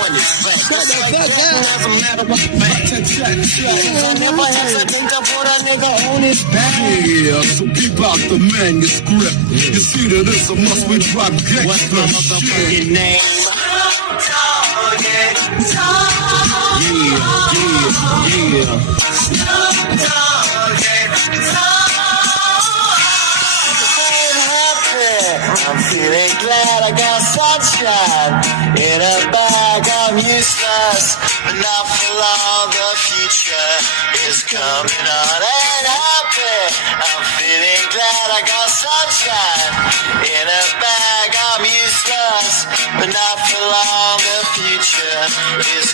one is back. Doesn't matter what the fact. I never hesitate to put a nigga on his back. Yeah, so keep out the manuscript. You see that it's a must we drop gangsta. What's my motherfucking name? I'm feeling glad I got sunshine in a bag. I'm useless, but not for long. The future is coming on and happy. I'm feeling glad I got sunshine in a bag. I'm useless, but not for long. The future is